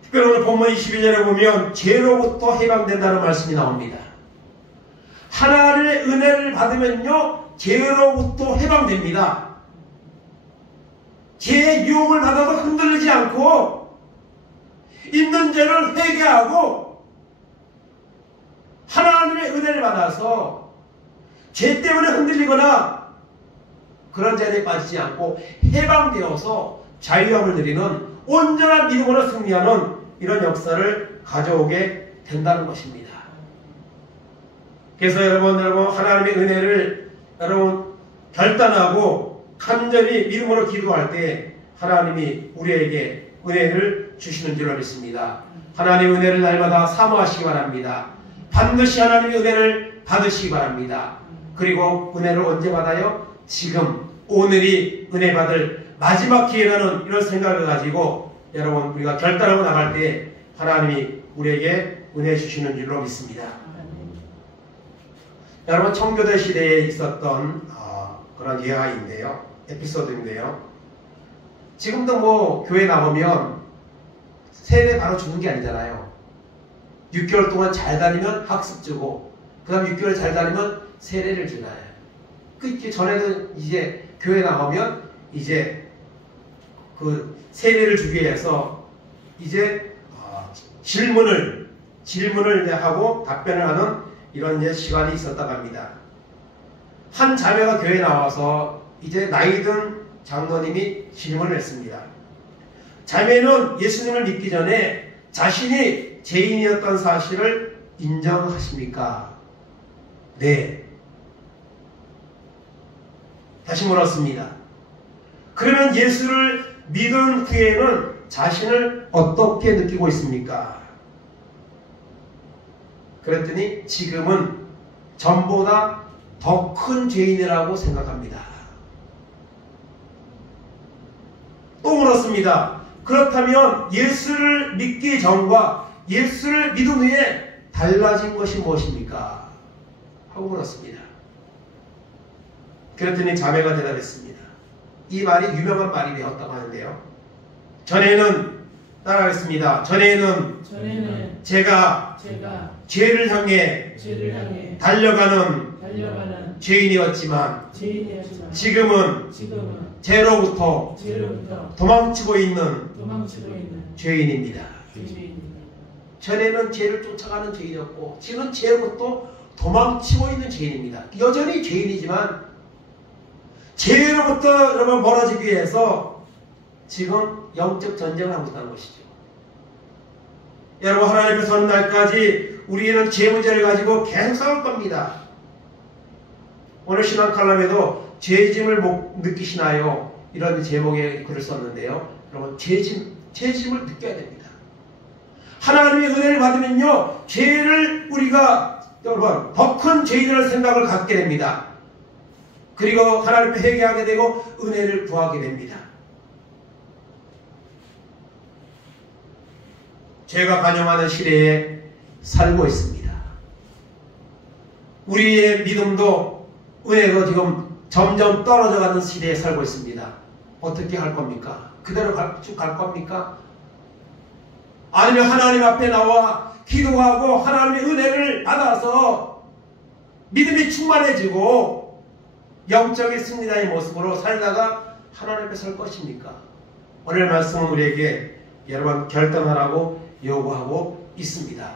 특별히 오늘 본문 22절에 보면 죄로부터 해방된다는 말씀이 나옵니다. 하나님의 은혜를 받으면요 죄로부터 해방됩니다. 죄의 유혹을 받아도 흔들리지 않고 있는 죄를 회개하고 하나님의 은혜를 받아서 죄 때문에 흔들리거나 그런 자리에 빠지지 않고 해방되어서 자유함을 누리는 온전한 믿음으로 승리하는 이런 역사를 가져오게 된다는 것입니다. 그래서 여러분 하나님의 은혜를 여러분 결단하고 간절히 믿음으로 기도할 때 하나님이 우리에게 은혜를 주시는 줄로 믿습니다. 하나님의 은혜를 날마다 사모하시기 바랍니다. 반드시 하나님의 은혜를 받으시기 바랍니다. 그리고 은혜를 언제 받아요? 지금 오늘이 은혜 받을 마지막 기회라는 이런 생각을 가지고 여러분 우리가 결단하고 나갈 때 하나님이 우리에게 은혜 주시는 줄로 믿습니다. 여러분 청교도 시대에 있었던 그런 예화인데요. 에피소드인데요. 지금도 뭐 교회 나오면 세례 바로 주는 게 아니잖아요. 6개월 동안 잘 다니면 학습 주고 그 다음 6개월 잘 다니면 세례를 주나요. 그 전에는 이제 교회 나오면 이제 그 세례를 주기 위해서 이제 질문을 이제 하고 답변을 하는 이런 이제 시간이 있었다고 합니다. 한 자매가 교회에 나와서 이제 나이든 장로님이 질문을 했습니다. 자매는 예수님을 믿기 전에 자신이 죄인이었던 사실을 인정하십니까? 네. 다시 물었습니다. 그러면 예수를 믿은 후에는 자신을 어떻게 느끼고 있습니까? 그랬더니 지금은 전보다 더 큰 죄인이라고 생각합니다. 또 물었습니다. 그렇다면 예수를 믿기 전과 예수를 믿은 후에 달라진 것이 무엇입니까? 하고 물었습니다. 그랬더니 자매가 대답했습니다. 이 말이 유명한 말이 되었다고 하는데요. 전에는 따라하겠습니다. 전에는 제가 죄를 향해 달려가는 죄인이었지만 지금은 죄로부터 도망치고 있는 죄인입니다. 전에는 죄를 쫓아가는 죄인이었고 지금은 죄로부터 도망치고 있는 죄인입니다. 여전히 죄인이지만 죄로부터 여러분 멀어지기 위해서 지금 영적 전쟁을 하고 있다는 것이죠. 여러분 하나님 앞에 서는 날까지 우리는 죄 문제를 가지고 계속 싸울 겁니다. 오늘 신앙 칼럼에도 죄짐을 느끼시나요? 이런 제목의 글을 썼는데요. 여러분 죄짐을 느껴야 됩니다. 하나님의 은혜를 받으면요 죄를 우리가 여러분 더 큰 죄인이라는 생각을 갖게 됩니다. 그리고 하나님 앞에 회개하게 되고 은혜를 구하게 됩니다. 죄가 관영하는 시대에 살고 있습니다. 우리의 믿음도 은혜도 지금 점점 떨어져가는 시대에 살고 있습니다. 어떻게 할 겁니까? 그대로 쭉 갈 겁니까? 아니면 하나님 앞에 나와 기도하고 하나님의 은혜를 받아서 믿음이 충만해지고 영적인 승리자의 모습으로 살다가 하나님 앞에 설 것입니까? 오늘 말씀은 우리에게 여러분 결단하라고 요구하고 있습니다.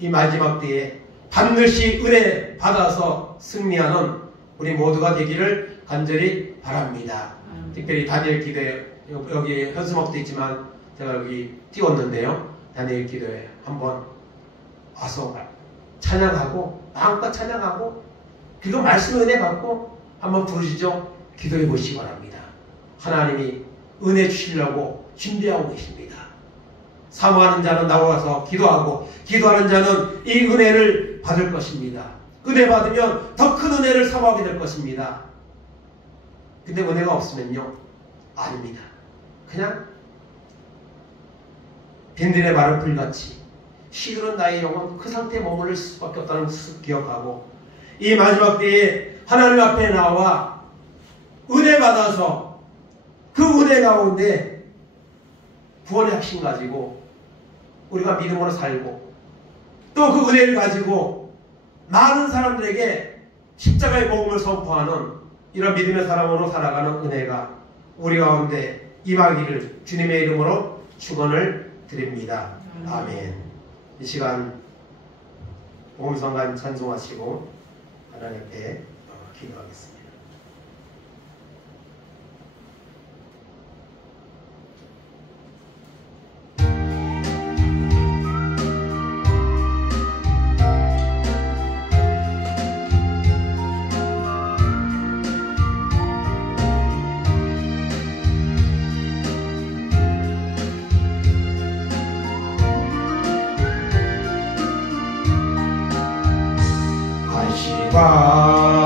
이 마지막 때에 반드시 은혜 받아서 승리하는 우리 모두가 되기를 간절히 바랍니다. 특별히 다니엘 기도에 여기 현수막도 있지만 제가 여기 띄웠는데요. 다니엘 기도에 한번 와서 찬양하고 마음껏 찬양하고 그리고 말씀 은혜 받고 한번 부르시죠. 기도해 보시기 바랍니다. 하나님이 은혜 주시려고 준비하고 계십니다. 사모하는 자는 나와서 기도하고 기도하는 자는 이 은혜를 받을 것입니다. 은혜 받으면 더 큰 은혜를 사모하게 될 것입니다. 근데 은혜가 없으면요 아닙니다. 그냥 밴들의 마른 불같이 시들은 나의 영혼 그 상태에 머무를 수밖에 없다는 것을 기억하고 이 마지막 때에 하나님 앞에 나와 은혜 받아서 그 은혜 가운데 구원의 확신 가지고 우리가 믿음으로 살고 또 그 은혜를 가지고 많은 사람들에게 십자가의 복음을 선포하는 이런 믿음의 사람으로 살아가는 은혜가 우리 가운데 임하기를 주님의 이름으로 축원을 드립니다. 아멘. 이 시간 복음성간 찬송하시고 하나님 앞에 기도하겠습니다.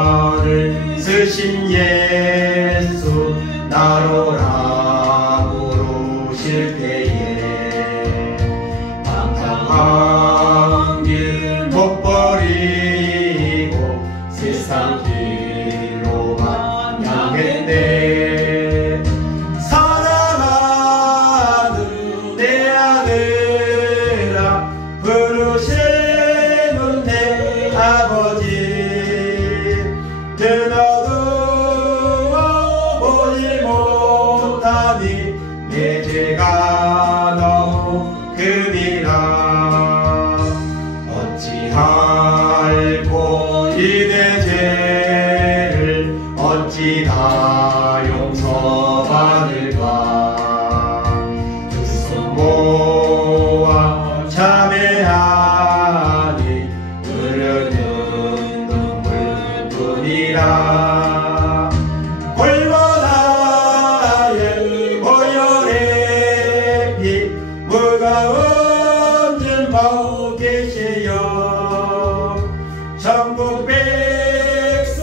가시관을 쓰신 예수 나로라고 오실 때에 방탕한 길 못 버리고 세상 길로만 향했네. 사랑하는 내 아들아 부르시는 내 아버지 어두워 보지 못하니 내 죄가 너무 큼이라. 어찌할꼬 이 내 죄를 어찌 다 용서받을까. 두 손 모아 참회하니 흐르는 눈물뿐이라. 골고다의 보혈의 피 무거운 짐 계시여 전국 백성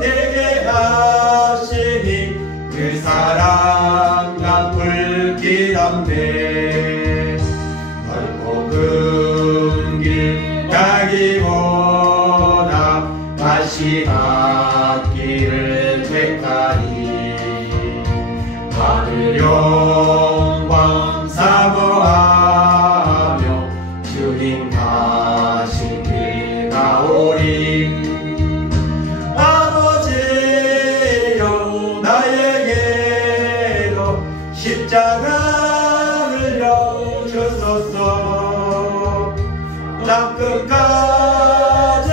되게 하시니 그 사랑과 불길함네. 넓고 큰 길 가기보다 다시 닿기를 택하니 하늘 영광 사모하며 주님 다시 길 가오리. 아버지여 나에게도 십자가를 져주소서. 난 끝까지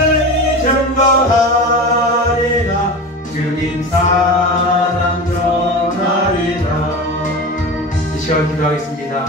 증거하리라. 주님 사랑 전하리라. 이 시간 기도하겠습니다.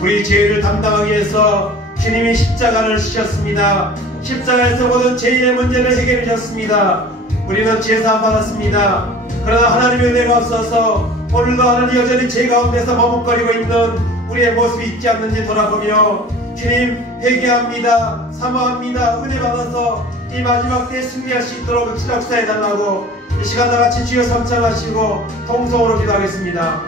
우리 죄를 담당하기 위해서 주님이 십자가를 지셨습니다. 십자가에서 모든 죄의 문제를 해결해 주셨습니다. 우리는 죄사함 받았습니다. 그러나 하나님의 은혜가 없어서 오늘도 하나님 여전히 죄 가운데서 머뭇거리고 있는 우리의 모습이 있지 않는지 돌아보며 주님 회개합니다. 사모합니다. 은혜 받아서 이 마지막 때에 승리할 수 있도록 지적사해달라고 이 시간 다같이 주여 삼창하시고 통성으로 기도하겠습니다.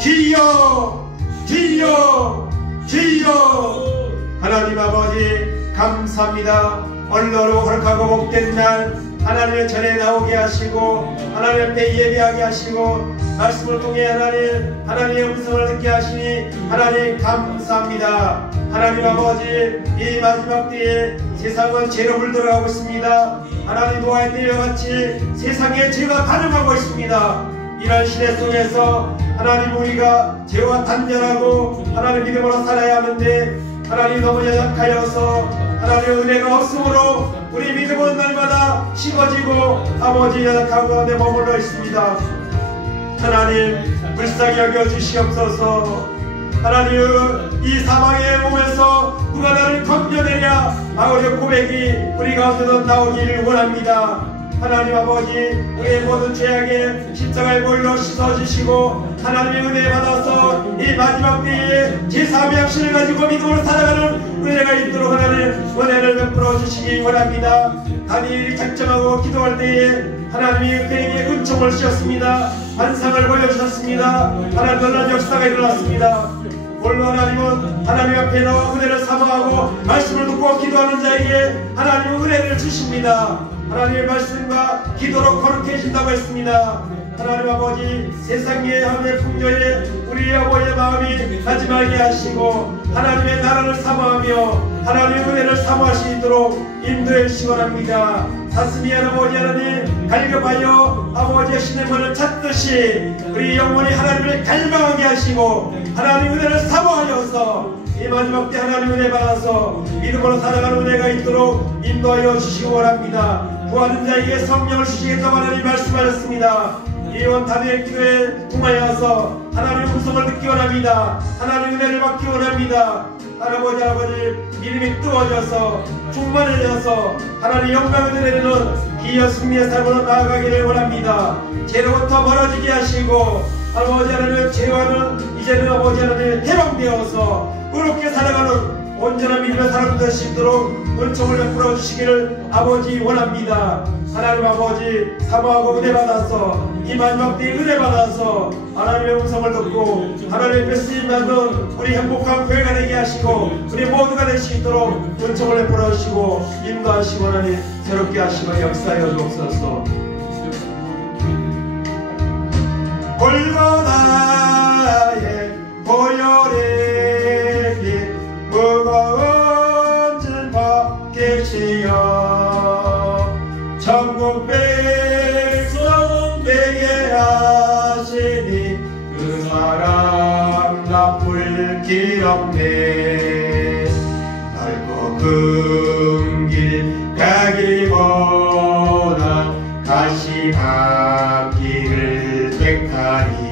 주여 주여 주여. 하나님 아버지 감사합니다. 오늘도 거룩하고 복된 날 하나님의 전에 나오게 하시고 하나님 앞에 예배하게 하시고 말씀을 통해 하나님의 음성을 듣게 하시니 하나님 감사합니다. 하나님 아버지 이 마지막 때에 세상은 죄로 물들어가고 있습니다. 하나님 노아의 때와 같이 세상에 죄가 가득하고 있습니다. 이런 시대 속에서 하나님 우리가 죄와 단절하고 하나님 믿음으로 살아야 하는데 하나님 너무 연약하여서 하나님의 은혜가 없으므로 우리 믿음은 날마다 식어지고 아버지 연약한 가운데 머물러 있습니다. 하나님 불쌍히 여겨 주시옵소서. 하나님 이 사망의 몸에서 누가 나를 건져내랴. 아버지 고백이 우리 가운데도 나오기를 원합니다. 하나님 아버지 우리의 모든 죄악에 십자가의 보혈로 씻어주시고 하나님의 은혜 받아서 이 마지막 때에 제3의 확신을 가지고 믿음으로 살아가는 은혜가 있도록 하나님 은혜를 베풀어 주시기 원합니다. 다니엘이 작정하고 기도할 때에 하나님이 그에게 은총을 주셨습니다. 환상을 보여주셨습니다. 하나님 놀라운 역사가 일어났습니다. 물론 하나님은 하나님 앞에서 은혜를 사모하고 말씀을 듣고 기도하는 자에게 하나님은 은혜를 주십니다. 하나님의 말씀과 기도로 거룩해진다고 했습니다. 하나님 아버지 세상의 하늘의 풍요에 우리 아버지의 마음이 가지 말게 하시고 하나님의 나라를 사모하며 하나님의 은혜를 사모할 수 있도록 인도해 주시기 원합니다. 사슴이 아버지 하나님 갈급하여 아버지의 신의 문을 찾듯이 우리 영혼이 하나님을 갈망하게 하시고 하나님의 은혜를 사모하여서 이 마지막 때 하나님의 은혜 받아서 믿음으로 살아가는 은혜가 있도록 인도하여 주시기 원합니다. 구하는 자에게 성령을 주시겠다고 하나님 말씀하셨습니다. 이원 다니엘 기도에 통하여서 하나님의 음성을 듣기 원합니다. 하나님의 은혜를 받기 원합니다. 할아버지 아버지 믿음이 뜨어져서 충만해져서 하나님 영광을 드리는 기여 승리의 삶으로 나아가기를 원합니다. 죄로부터 멀어지게 하시고 아버지 하나님 죄와는 이제는 아버지 하나님 해방되어서 그렇게 살아가는 온전한 믿음의 사람 될 수 있도록 은총을 베풀어 주시기를 아버지 원합니다. 하나님 아버지 사모하고 은혜 받아서 이 마지막 때에 은혜 받아서 하나님의 음성을 듣고 하나님의 말씀을 받는 우리 행복한 교회가 되게 하시고 우리 모두가 될 수 있도록 은총을 베풀어 주시고 인도하시고 하나님 새롭게 하시고 역사하여 주옵소서. 골고다의 보혈의 피 무거운 짐 벗게 지어 천국 백성 되게 하시니 그 사랑 나쁠 길 없네. 넓고 큰 길 가기보다 가시밭 길을 택하니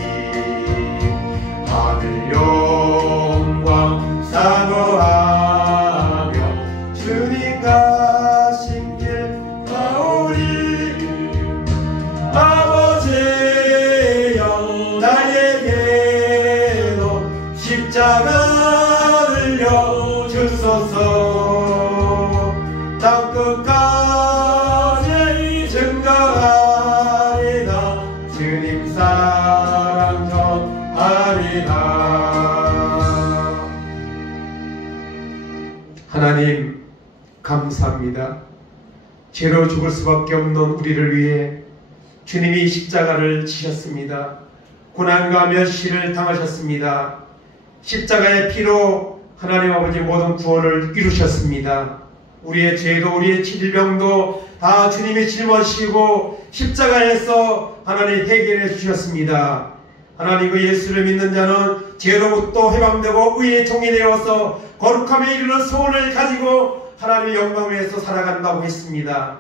하늘 영광 사모하며 주님 가신 길 가오리. 아버지여 나에게도 십자가를 려주소서. 땅 끝까지 증거하리라 주님 사랑 전하리라. 하나님 감사합니다. 죄로 죽을 수밖에 없는 우리를 위해 주님이 십자가를 지셨습니다. 고난과 멸시를 당하셨습니다. 십자가의 피로 하나님 아버지 모든 구원을 이루셨습니다. 우리의 죄도 우리의 질병도 다 주님이 짊어지시고 십자가에서 하나님 해결해 주셨습니다. 하나님 그 예수를 믿는 자는 죄로부터 해방되고 의의 종이 되어서 거룩함에 이르는 소원을 가지고 하나님의 영광을 위해서 살아간다고 했습니다.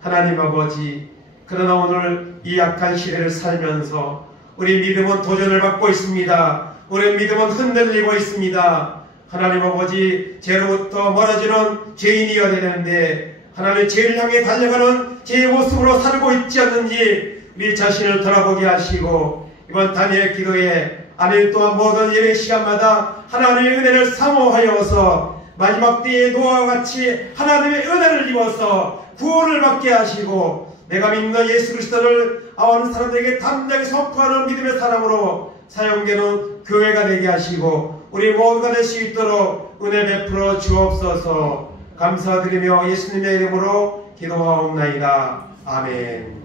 하나님 아버지 그러나 오늘 이 약한 시대를 살면서 우리 믿음은 도전을 받고 있습니다. 우리 믿음은 흔들리고 있습니다. 하나님 아버지 죄로부터 멀어지는 죄인이어야 되는데 하나님 죄를 향해 달려가는 죄의 모습으로 살고 있지 않는지 우리 자신을 돌아보게 하시고 이번 다니엘 기도에 하나님 또한 모든 예배 시간마다 하나님의 은혜를 사모하여서 마지막 때에 노아와 같이 하나님의 은혜를 입어서 구원을 받게 하시고 내가 믿는 예수 그리스도를 아는 사람들에게 담대하게 선포하는 믿음의 사람으로 사용되는 교회가 되게 하시고 우리 모두가 될 수 있도록 은혜 베풀어 주옵소서. 감사드리며 예수님의 이름으로 기도하옵나이다. 아멘.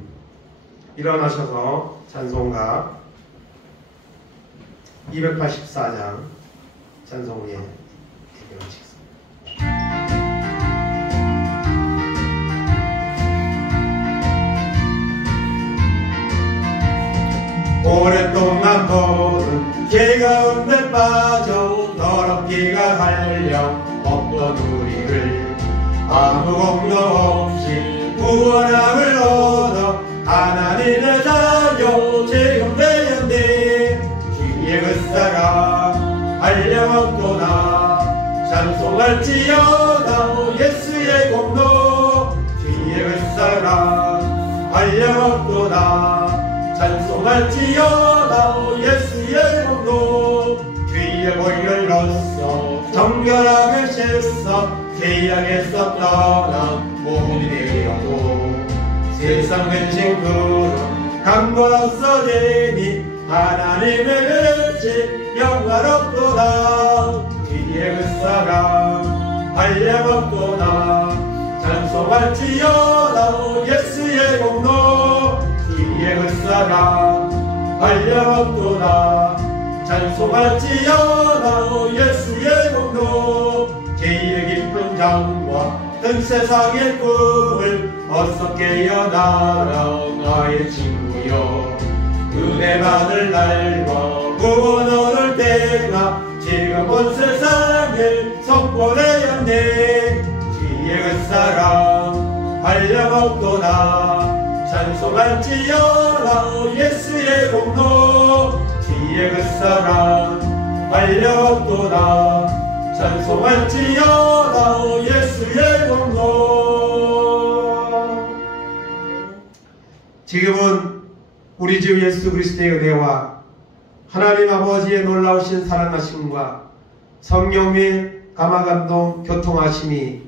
일어나셔서 찬송가 284장 찬송에 기도하시겠습니다. 오랫동안 모든 죄 가운데 빠져 더럽기가 달려 없던 우리를 아무 공로 없이 구원함을 얻어 하나님의 자녀 제공되었네. 주의 은사가 한량없도다 찬송할지어다 예수의 공로. 주의 은사가 달려먹도다. 찬송할지어다 예수의 공로. 주의 보혈 넣었어 정결하게 씻어 죄악에서 떠난 몸이 되었고 세상 근심으로 강권없어 되니 하나님의 은혜 영화롭도다. 주의 그 사랑 달려먹도다. 찬송할지어다 예수의 공로. 주의 그 사랑 달려먹도다. 찬송할지어다 예수의 공로. 죄의 깊은 장과 큰 세상의 꿈을 어서 깨어나라 나의 친구여. 은혜 받을 날과 구원 얻을 때가 지금 온 세상에 선포되었네. 주의 그 사랑 달려먹도다. 찬송할지어다 예수의 공로. 주의 그 사랑 달려먹도다. 찬송할지어다 예수의 공로. 지금은 우리 주 예수 그리스도의 은혜와 하나님 아버지의 놀라우신 사랑하심과 성령의 감화감동 교통하심이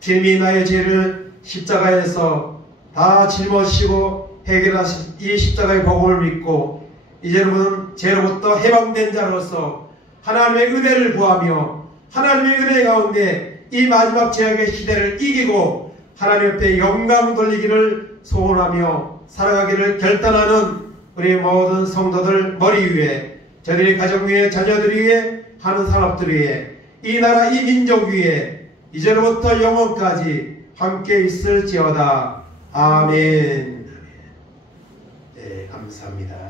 주님이 나의 죄를 십자가에서 다 짊어지시고 해결하신 이 십자가의 복음을 믿고 이제는 죄로부터 해방된 자로서 하나님의 은혜를 구하며 하나님의 은혜 가운데 이 마지막 죄악의 시대를 이기고 하나님 앞에 영광 돌리기를 소원하며 살아가기를 결단하는 우리 모든 성도들 머리 위에, 저들의 가정 위에, 자녀들 위에, 하는 산업들 위에, 이 나라 이 민족 위에 이제로부터 영원까지 함께 있을지어다. 아멘. 네, 감사합니다.